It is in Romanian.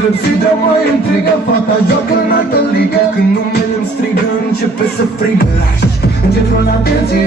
clăpsidă mă intrigă, fata joacă în altă ligă. Când numele îmi strigă, începe să frigă. Încet la atenție,